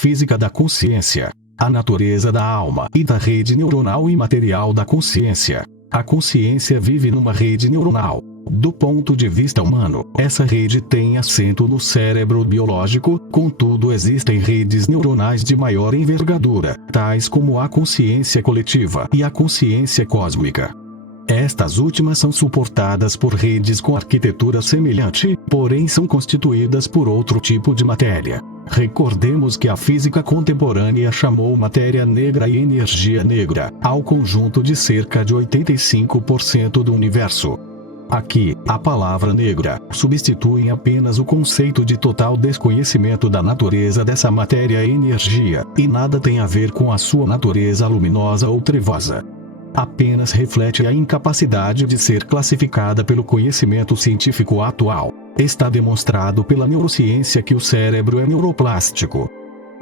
física da consciência, a natureza da alma e da rede neuronal imaterial da consciência. A consciência vive numa rede neuronal. Do ponto de vista humano, essa rede tem assento no cérebro biológico, contudo existem redes neuronais de maior envergadura, tais como a consciência coletiva e a consciência cósmica. Estas últimas são suportadas por redes com arquitetura semelhante, porém são constituídas por outro tipo de matéria. Recordemos que a física contemporânea chamou matéria negra e energia negra ao conjunto de cerca de 85% do universo. Aqui, a palavra negra substitui apenas o conceito de total desconhecimento da natureza dessa matéria e energia, e nada tem a ver com a sua natureza luminosa ou trevosa. Apenas reflete a incapacidade de ser classificada pelo conhecimento científico atual. Está demonstrado pela neurociência que o cérebro é neuroplástico.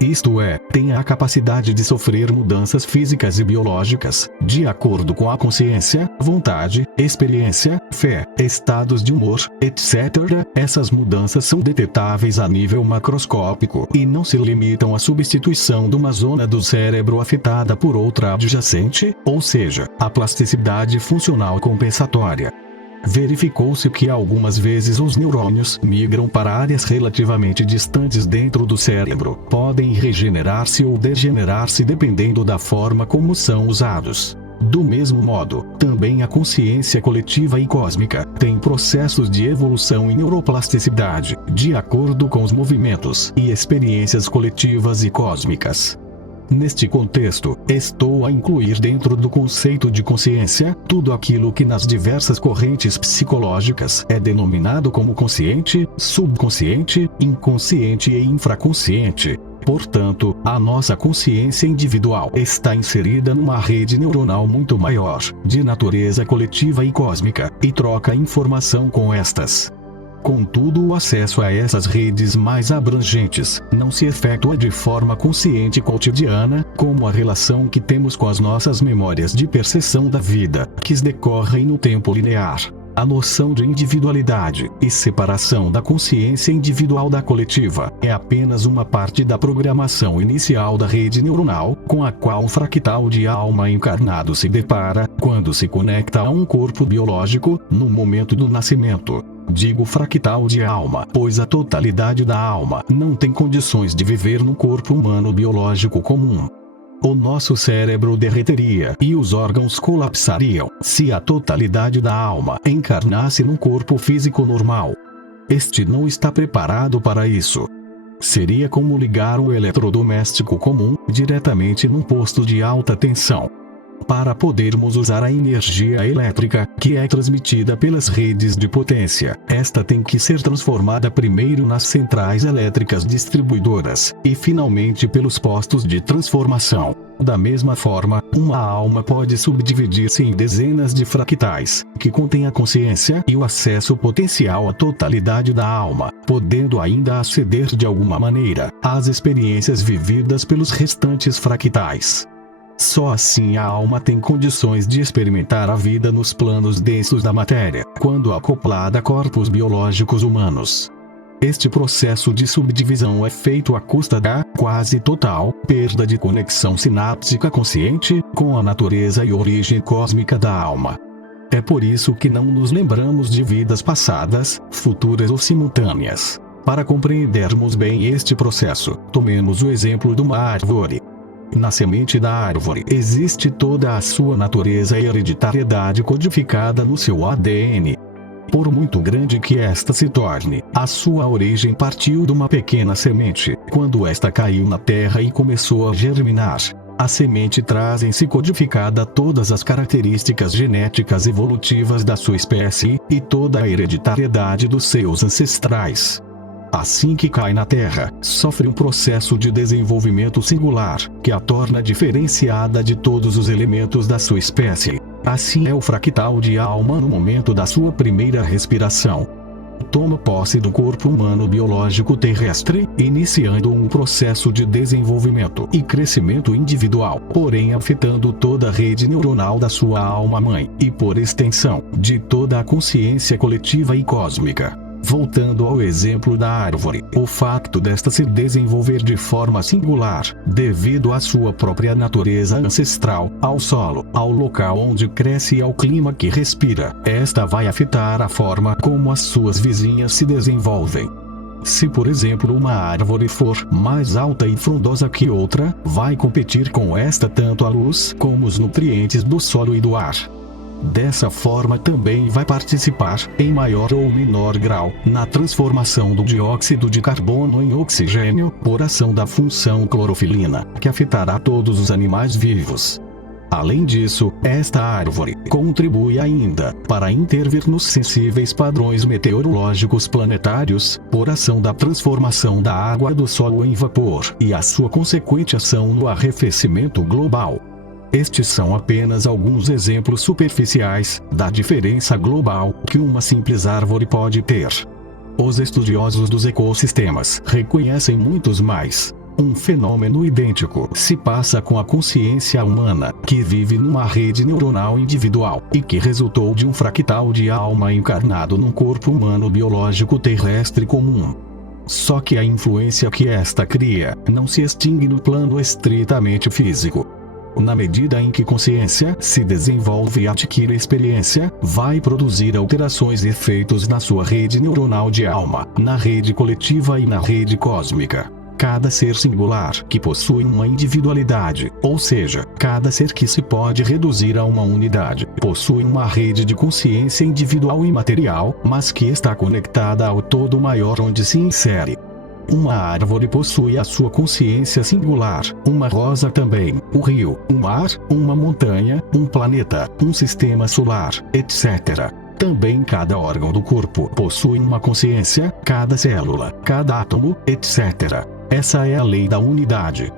Isto é, tem a capacidade de sofrer mudanças físicas e biológicas, de acordo com a consciência, vontade, experiência, fé, estados de humor, etc. Essas mudanças são detetáveis a nível macroscópico e não se limitam à substituição de uma zona do cérebro afetada por outra adjacente, ou seja, a plasticidade funcional compensatória. Verificou-se que algumas vezes os neurônios migram para áreas relativamente distantes dentro do cérebro, podem regenerar-se ou degenerar-se dependendo da forma como são usados. Do mesmo modo, também a consciência coletiva e cósmica tem processos de evolução e neuroplasticidade, de acordo com os movimentos e experiências coletivas e cósmicas. Neste contexto, estou a incluir dentro do conceito de consciência tudo aquilo que nas diversas correntes psicológicas é denominado como consciente, subconsciente, inconsciente e infraconsciente. Portanto, a nossa consciência individual está inserida numa rede neuronal muito maior, de natureza coletiva e cósmica, e troca informação com estas. Contudo, o acesso a essas redes mais abrangentes não se efetua de forma consciente cotidiana, como a relação que temos com as nossas memórias de percepção da vida, que decorrem no tempo linear. A noção de individualidade e separação da consciência individual da coletiva é apenas uma parte da programação inicial da rede neuronal, com a qual um fractal de alma encarnado se depara, quando se conecta a um corpo biológico, no momento do nascimento. Digo fractal de alma, pois a totalidade da alma não tem condições de viver no corpo humano biológico comum. O nosso cérebro derreteria e os órgãos colapsariam se a totalidade da alma encarnasse num corpo físico normal. Este não está preparado para isso. Seria como ligar um eletrodoméstico comum diretamente num posto de alta tensão. Para podermos usar a energia elétrica, que é transmitida pelas redes de potência, esta tem que ser transformada primeiro nas centrais elétricas distribuidoras, e finalmente pelos postos de transformação. Da mesma forma, uma alma pode subdividir-se em dezenas de fractais, que contêm a consciência e o acesso potencial à totalidade da alma, podendo ainda aceder de alguma maneira às experiências vividas pelos restantes fractais. Só assim a alma tem condições de experimentar a vida nos planos densos da matéria, quando acoplada a corpos biológicos humanos. Este processo de subdivisão é feito à custa da, quase total, perda de conexão sináptica consciente com a natureza e origem cósmica da alma. É por isso que não nos lembramos de vidas passadas, futuras ou simultâneas. Para compreendermos bem este processo, tomemos o exemplo de uma árvore. Na semente da árvore existe toda a sua natureza e hereditariedade codificada no seu ADN. Por muito grande que esta se torne, a sua origem partiu de uma pequena semente, quando esta caiu na terra e começou a germinar. A semente traz em si codificada todas as características genéticas evolutivas da sua espécie, e toda a hereditariedade dos seus ancestrais. Assim que cai na Terra, sofre um processo de desenvolvimento singular, que a torna diferenciada de todos os elementos da sua espécie. Assim é o fractal de alma no momento da sua primeira respiração. Toma posse do corpo humano biológico terrestre, iniciando um processo de desenvolvimento e crescimento individual, porém afetando toda a rede neuronal da sua alma-mãe, e por extensão, de toda a consciência coletiva e cósmica. Voltando ao exemplo da árvore, o facto desta se desenvolver de forma singular, devido à sua própria natureza ancestral, ao solo, ao local onde cresce e ao clima que respira, esta vai afetar a forma como as suas vizinhas se desenvolvem. Se, por exemplo, uma árvore for mais alta e frondosa que outra, vai competir com esta tanto a luz como os nutrientes do solo e do ar. Dessa forma também vai participar, em maior ou menor grau, na transformação do dióxido de carbono em oxigênio, por ação da função clorofilina, que afetará todos os animais vivos. Além disso, esta árvore contribui ainda para intervir nos sensíveis padrões meteorológicos planetários, por ação da transformação da água do solo em vapor e a sua consequente ação no arrefecimento global. Estes são apenas alguns exemplos superficiais da diferença global que uma simples árvore pode ter. Os estudiosos dos ecossistemas reconhecem muitos mais. Um fenômeno idêntico se passa com a consciência humana, que vive numa rede neuronal individual, e que resultou de um fractal de alma encarnado num corpo humano biológico terrestre comum. Só que a influência que esta cria não se extingue no plano estritamente físico. Na medida em que consciência se desenvolve e adquire experiência, vai produzir alterações e efeitos na sua rede neuronal de alma, na rede coletiva e na rede cósmica. Cada ser singular que possui uma individualidade, ou seja, cada ser que se pode reduzir a uma unidade, possui uma rede de consciência individual e material, mas que está conectada ao todo maior onde se insere. Uma árvore possui a sua consciência singular, uma rosa também, o rio, um mar, uma montanha, um planeta, um sistema solar, etc. Também cada órgão do corpo possui uma consciência, cada célula, cada átomo, etc. Essa é a lei da unidade.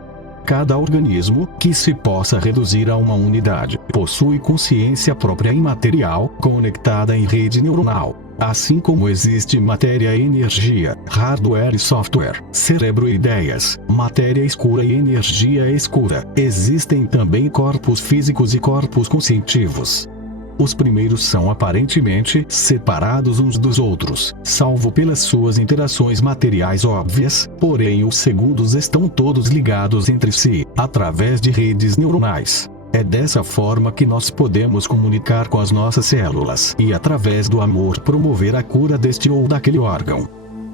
Cada organismo que se possa reduzir a uma unidade possui consciência própria imaterial, conectada em rede neuronal. Assim como existe matéria e energia, hardware e software, cérebro e ideias, matéria escura e energia escura, existem também corpos físicos e corpos conscientivos. Os primeiros são aparentemente separados uns dos outros, salvo pelas suas interações materiais óbvias, porém os segundos estão todos ligados entre si, através de redes neuronais. É dessa forma que nós podemos comunicar com as nossas células e, através do amor, promover a cura deste ou daquele órgão.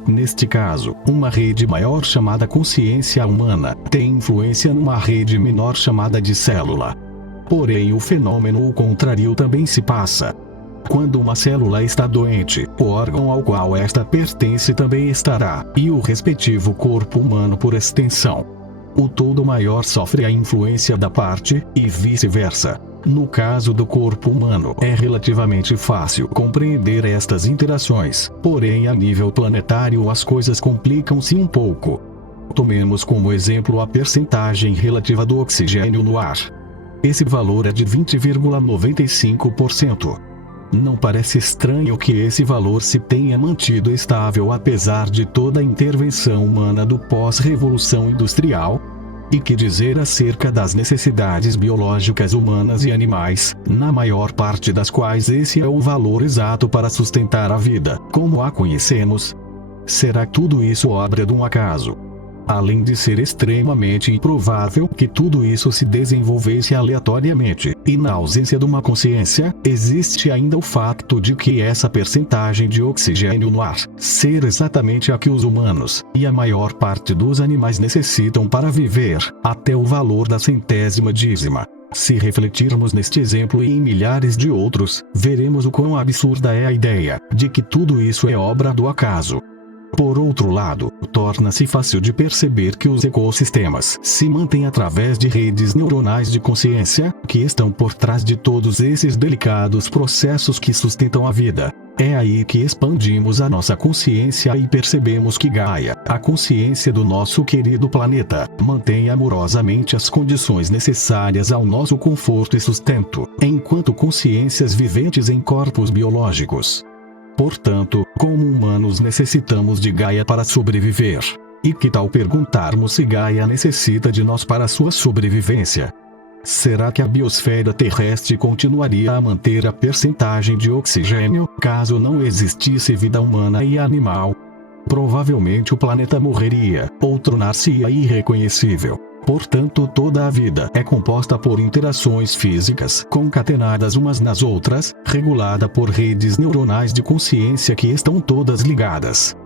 Neste caso, uma rede maior chamada consciência humana tem influência numa rede menor chamada de célula. Porém, o fenômeno contrário também se passa. Quando uma célula está doente, o órgão ao qual esta pertence também estará, e o respectivo corpo humano por extensão. O todo maior sofre a influência da parte, e vice-versa. No caso do corpo humano, é relativamente fácil compreender estas interações, porém a nível planetário as coisas complicam-se um pouco. Tomemos como exemplo a percentagem relativa do oxigênio no ar. Esse valor é de 20,95%. Não parece estranho que esse valor se tenha mantido estável apesar de toda a intervenção humana do pós-revolução industrial? E que dizer acerca das necessidades biológicas humanas e animais, na maior parte das quais esse é o valor exato para sustentar a vida, como a conhecemos? Será tudo isso obra de um acaso? Além de ser extremamente improvável que tudo isso se desenvolvesse aleatoriamente, e na ausência de uma consciência, existe ainda o facto de que essa percentagem de oxigênio no ar ser exatamente a que os humanos, e a maior parte dos animais necessitam para viver, até o valor da centésima dízima. Se refletirmos neste exemplo e em milhares de outros, veremos o quão absurda é a ideia de que tudo isso é obra do acaso. Por outro lado, torna-se fácil de perceber que os ecossistemas se mantêm através de redes neuronais de consciência, que estão por trás de todos esses delicados processos que sustentam a vida. É aí que expandimos a nossa consciência e percebemos que Gaia, a consciência do nosso querido planeta, mantém amorosamente as condições necessárias ao nosso conforto e sustento, enquanto consciências viventes em corpos biológicos. Portanto, como humanos necessitamos de Gaia para sobreviver. E que tal perguntarmos se Gaia necessita de nós para sua sobrevivência? Será que a biosfera terrestre continuaria a manter a percentagem de oxigênio, caso não existisse vida humana e animal? Provavelmente o planeta morreria, ou tornar-se-ia irreconhecível. Portanto, toda a vida é composta por interações físicas concatenadas umas nas outras, regulada por redes neuronais de consciência que estão todas ligadas.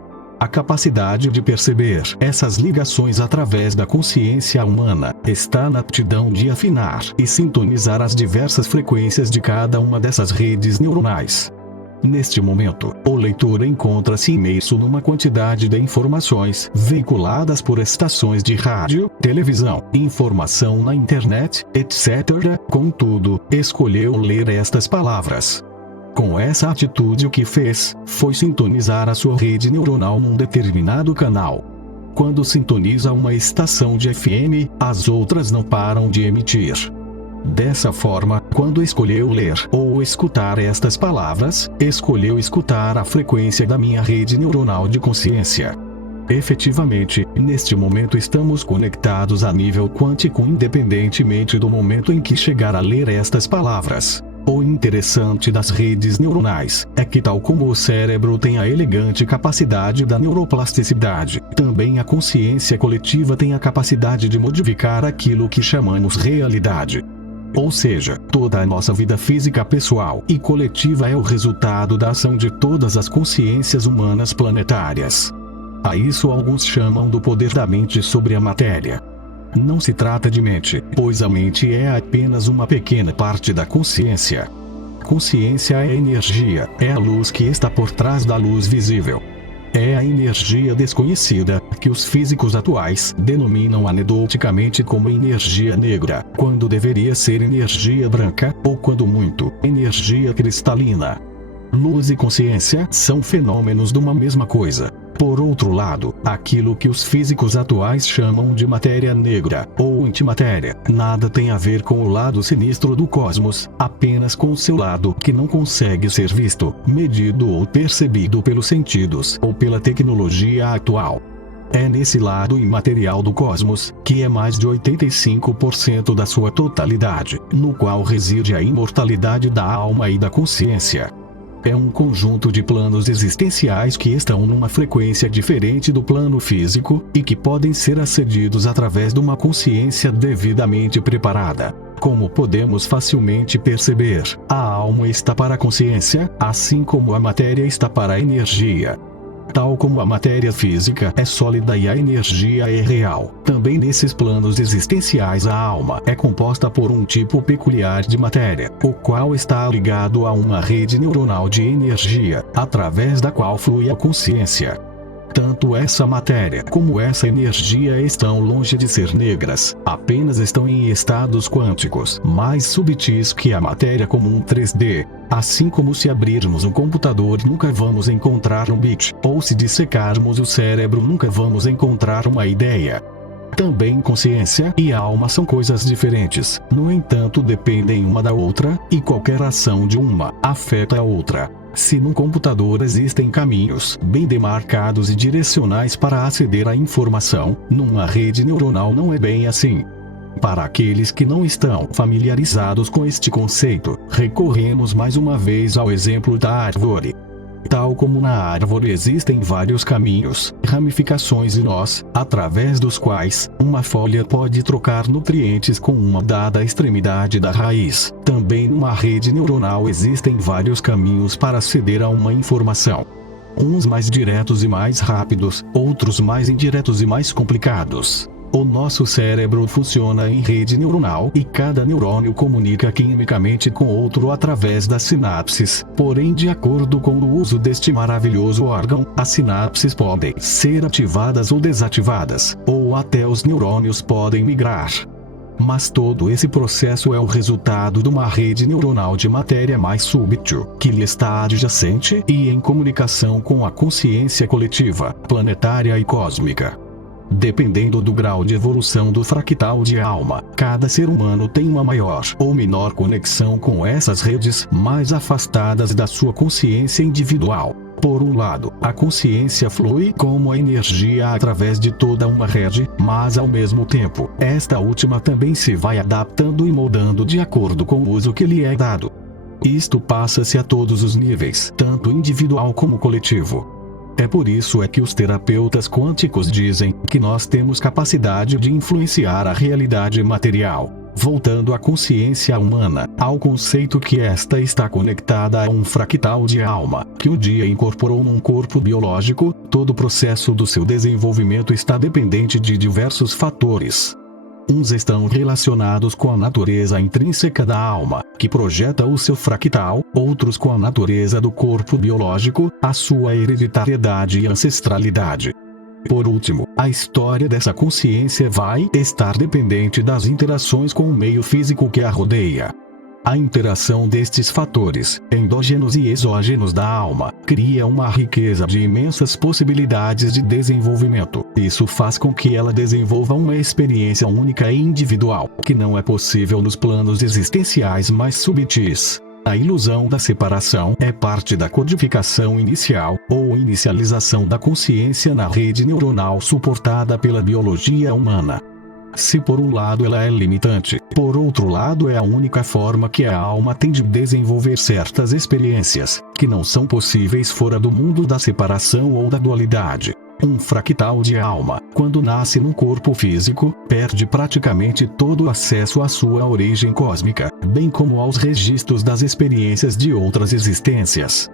A capacidade de perceber essas ligações através da consciência humana está na aptidão de afinar e sintonizar as diversas frequências de cada uma dessas redes neuronais. Neste momento, o leitor encontra-se imerso numa quantidade de informações veiculadas por estações de rádio, televisão, informação na internet, etc. Contudo, escolheu ler estas palavras. Com essa atitude, o que fez foi sintonizar a sua rede neuronal num determinado canal. Quando sintoniza uma estação de FM, as outras não param de emitir. Dessa forma, quando escolheu ler ou escutar estas palavras, escolheu escutar a frequência da minha rede neuronal de consciência. Efetivamente, neste momento estamos conectados a nível quântico independentemente do momento em que chegar a ler estas palavras. O interessante das redes neuronais é que, tal como o cérebro tem a elegante capacidade da neuroplasticidade, também a consciência coletiva tem a capacidade de modificar aquilo que chamamos realidade. Ou seja, toda a nossa vida física pessoal e coletiva é o resultado da ação de todas as consciências humanas planetárias. A isso alguns chamam do poder da mente sobre a matéria. Não se trata de mente, pois a mente é apenas uma pequena parte da consciência. Consciência é energia, é a luz que está por trás da luz visível. É a energia desconhecida, que os físicos atuais denominam anedoticamente como energia negra, quando deveria ser energia branca, ou quando muito, energia cristalina. Luz e consciência são fenômenos de uma mesma coisa. Por outro lado, aquilo que os físicos atuais chamam de matéria negra, ou antimatéria, nada tem a ver com o lado sinistro do cosmos, apenas com seu lado que não consegue ser visto, medido ou percebido pelos sentidos ou pela tecnologia atual. É nesse lado imaterial do cosmos, que é mais de 85% da sua totalidade, no qual reside a imortalidade da alma e da consciência. É um conjunto de planos existenciais que estão numa frequência diferente do plano físico e que podem ser acedidos através de uma consciência devidamente preparada. Como podemos facilmente perceber, a alma está para a consciência, assim como a matéria está para a energia. Tal como a matéria física é sólida e a energia é real, também nesses planos existenciais a alma é composta por um tipo peculiar de matéria, o qual está ligado a uma rede neuronal de energia, através da qual flui a consciência. Tanto essa matéria como essa energia estão longe de ser negras, apenas estão em estados quânticos, mais subtis que a matéria comum 3D. Assim como se abrirmos um computador nunca vamos encontrar um bit, ou se dissecarmos o cérebro nunca vamos encontrar uma ideia. Também consciência e alma são coisas diferentes, no entanto dependem uma da outra, e qualquer ação de uma afeta a outra. Se num computador existem caminhos bem demarcados e direcionais para aceder à informação, numa rede neuronal não é bem assim. Para aqueles que não estão familiarizados com este conceito, recorremos mais uma vez ao exemplo da árvore. Tal como na árvore existem vários caminhos, ramificações e nós, através dos quais uma folha pode trocar nutrientes com uma dada extremidade da raiz, também numa rede neuronal existem vários caminhos para aceder a uma informação. Uns mais diretos e mais rápidos, outros mais indiretos e mais complicados. O nosso cérebro funciona em rede neuronal e cada neurônio comunica quimicamente com outro através das sinapses. Porém, de acordo com o uso deste maravilhoso órgão, as sinapses podem ser ativadas ou desativadas, ou até os neurônios podem migrar. Mas todo esse processo é o resultado de uma rede neuronal de matéria mais súbtil, que lhe está adjacente e em comunicação com a consciência coletiva, planetária e cósmica. Dependendo do grau de evolução do fractal de alma, cada ser humano tem uma maior ou menor conexão com essas redes mais afastadas da sua consciência individual. Por um lado, a consciência flui como a energia através de toda uma rede, mas ao mesmo tempo, esta última também se vai adaptando e moldando de acordo com o uso que lhe é dado. Isto passa-se a todos os níveis, tanto individual como coletivo. É por isso que os terapeutas quânticos dizem que nós temos capacidade de influenciar a realidade material. Voltando à consciência humana, ao conceito que esta está conectada a um fractal de alma, que um dia incorporou num corpo biológico, todo o processo do seu desenvolvimento está dependente de diversos fatores. Uns estão relacionados com a natureza intrínseca da alma, que projeta o seu fractal, outros com a natureza do corpo biológico, a sua hereditariedade e ancestralidade. Por último, a história dessa consciência vai estar dependente das interações com o meio físico que a rodeia. A interação destes fatores, endógenos e exógenos da alma, cria uma riqueza de imensas possibilidades de desenvolvimento. Isso faz com que ela desenvolva uma experiência única e individual, que não é possível nos planos existenciais mais subtis. A ilusão da separação é parte da codificação inicial, ou inicialização da consciência na rede neuronal suportada pela biologia humana. Se por um lado ela é limitante, por outro lado é a única forma que a alma tem de desenvolver certas experiências, que não são possíveis fora do mundo da separação ou da dualidade. Um fractal de alma, quando nasce num corpo físico, perde praticamente todo o acesso à sua origem cósmica, bem como aos registros das experiências de outras existências.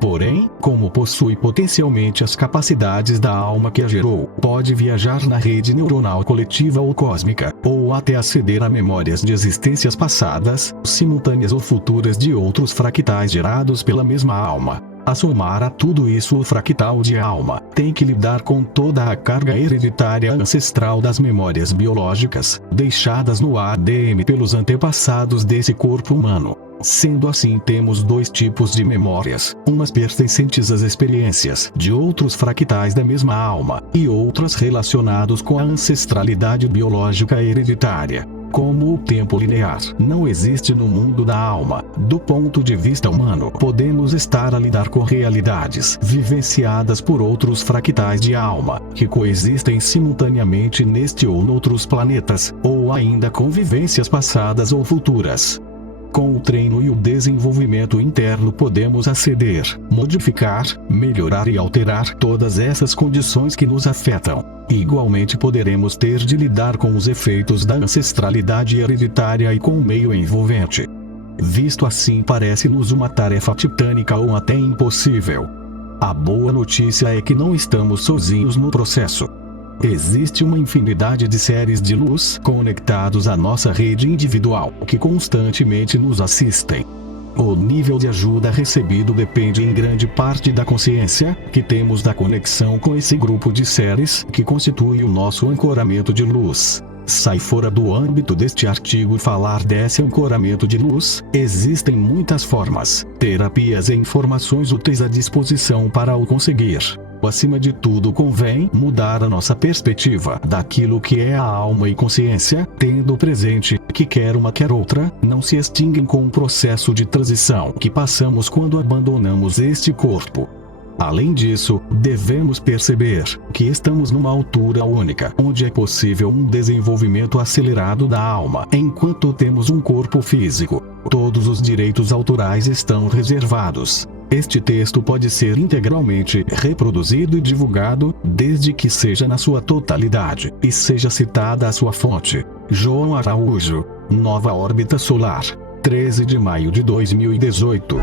Porém, como possui potencialmente as capacidades da alma que a gerou, pode viajar na rede neuronal coletiva ou cósmica, ou até aceder a memórias de existências passadas, simultâneas ou futuras de outros fractais gerados pela mesma alma. A somar a tudo isso, o fractal de alma tem que lidar com toda a carga hereditária ancestral das memórias biológicas, deixadas no ADN pelos antepassados desse corpo humano. Sendo assim, temos dois tipos de memórias, umas pertencentes às experiências de outros fractais da mesma alma, e outras relacionadas com a ancestralidade biológica hereditária. Como o tempo linear não existe no mundo da alma, do ponto de vista humano, podemos estar a lidar com realidades vivenciadas por outros fractais de alma, que coexistem simultaneamente neste ou noutros planetas, ou ainda com vivências passadas ou futuras. Com o treino e o desenvolvimento interno podemos aceder, modificar, melhorar e alterar todas essas condições que nos afetam. Igualmente poderemos ter de lidar com os efeitos da ancestralidade hereditária e com o meio envolvente. Visto assim, parece-nos uma tarefa titânica ou até impossível. A boa notícia é que não estamos sozinhos no processo. Existe uma infinidade de seres de luz conectados à nossa rede individual, que constantemente nos assistem. O nível de ajuda recebido depende em grande parte da consciência que temos da conexão com esse grupo de seres que constitui o nosso ancoramento de luz. Sai fora do âmbito deste artigo falar desse ancoramento de luz. Existem muitas formas, terapias e informações úteis à disposição para o conseguir. Acima de tudo, convém mudar a nossa perspectiva daquilo que é a alma e consciência, tendo presente que quer uma quer outra, não se extinguem com o processo de transição que passamos quando abandonamos este corpo. Além disso, devemos perceber que estamos numa altura única, onde é possível um desenvolvimento acelerado da alma, enquanto temos um corpo físico. Todos os direitos autorais estão reservados. Este texto pode ser integralmente reproduzido e divulgado, desde que seja na sua totalidade, e seja citada a sua fonte. João Araújo, Nova Órbita Solar, 13 de maio de 2018.